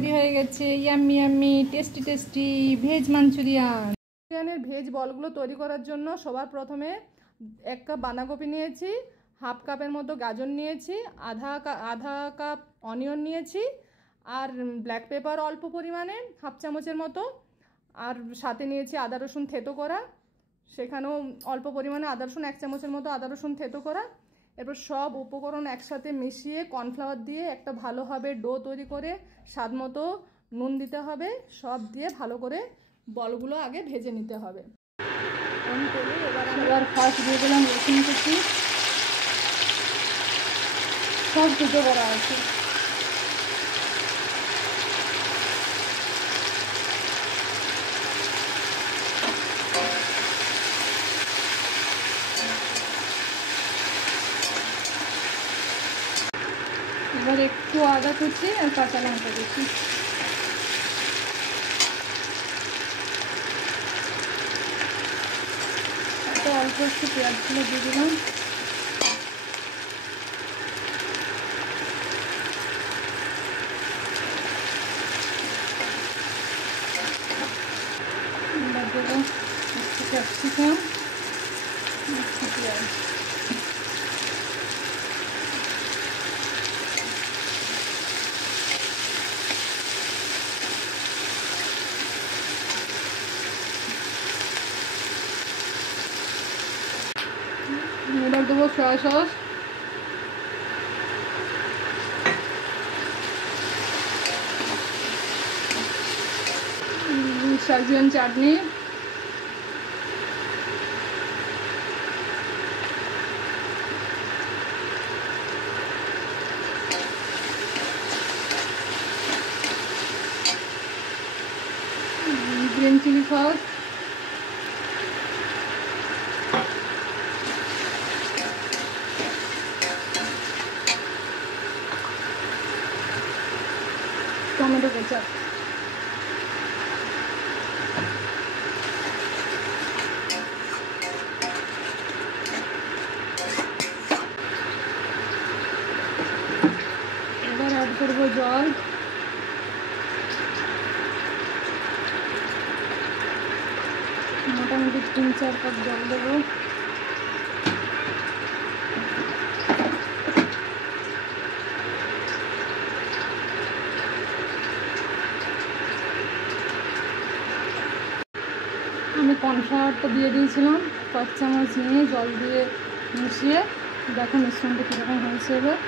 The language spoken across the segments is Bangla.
তৈরি হয়ে গেছে yummy yummy tasty tasty veg Manchurian. মাঞ্চুরিয়ানের ভেজ বলগুলো তৈরি করার জন্য সবার প্রথমে 1 কাপ বাঁধাকপি নিয়েছি, হাফ কাপের মতো গাজর নিয়েছি, আধা কাপ অনিয়ন নিয়েছি, আর ব্ল্যাক পেপার অল্প পরিমাণে হাফ চামচের মতো, আর সাথে নিয়েছি আদা রসুন থেতো করা, সেখানেও অল্প পরিমাণে আদা রসুন 1 চামচের মতো আদা রসুন থেতো করা। এরপর সব উপকরণ একসাথে মিশিয়ে কর্নফ্লাওয়ার দিয়ে একটা ভালোভাবে ডো তৈরি করে স্বাদ মতো নুন দিতে হবে, সব দিয়ে ভালো করে বলগুলো আগে ভেজে নিতে হবে। এবার ফার্স্ট দিয়ে দিলাম রসুন কুচি, সব দুটো করা আছে। এবার একটু আদা কুচি আর কাঁচা লঙ্কা কুচি, অল্প একটু পেঁয়াজগুলো দিয়ে দিলাম। এবার দেবো একটু ক্যাপসিকাম, একটু পেঁয়াজ। এবার দেবো soya sauce, Schezwan chutney, green chilli sauce, tomato ketchup. এবার অ্যাড করবো জল, মোটামুটি 3-4 কাপ জল দেবো। আমি কর্নফ্লাওয়ারটা দিয়ে দিয়েছিলাম 5 চামচ নিয়ে জল দিয়ে মিশিয়ে। দেখো মিশ্রণটা কীরকম হয়েছে। এবার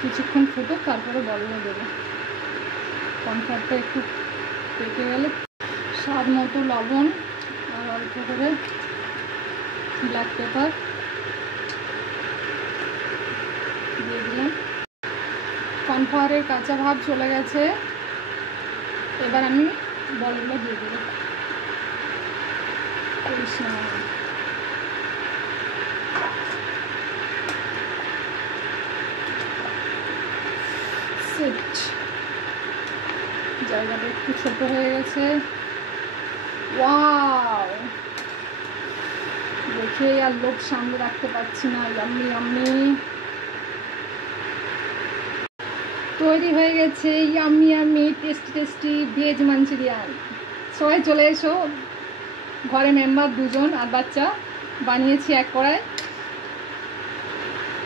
কিছুক্ষণ ফুটুক, তারপরে বলগুলো দেবো। কর্নফ্লাওয়ারটা একটু পেকে গেলে স্বাদ মতো লবণ আর অল্প করে ব্ল্যাক পেপার দিয়ে দিলাম। কর্নফ্লাওয়ারের কাঁচা ভাব চলে গেছে, এবার আমি বলগুলো দিয়ে দেবো। জায়গাটা একটু ছোট হয়ে গেছে। ওয়াও, দেখে আর লোভ সামনে রাখতে পারছি না। ইয়াম্মি ইয়াম্মি তৈরি হয়ে গেছে yummy yummy tasty tasty veg Manchurian. সবাই চলে এসো, ঘরে মেম্বার 2 জন আর বাচ্চা, বানিয়েছি 1 কড়াই।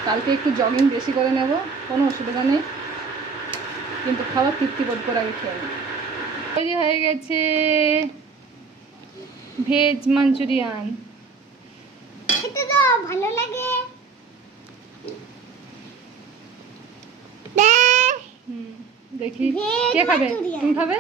কালকে একটু জগিং বেশি করে নেব, কোনো অসুবিধা নেই, কিন্তু খাবার তৃপ্তি বোধ করে আগে খেয়ে নেব। তৈরি হয়ে গেছে ভেজ মাঞ্চুরিয়ান। খেতে তো ভালো লাগে। দেখি কে খাবে? তুমি খাবে?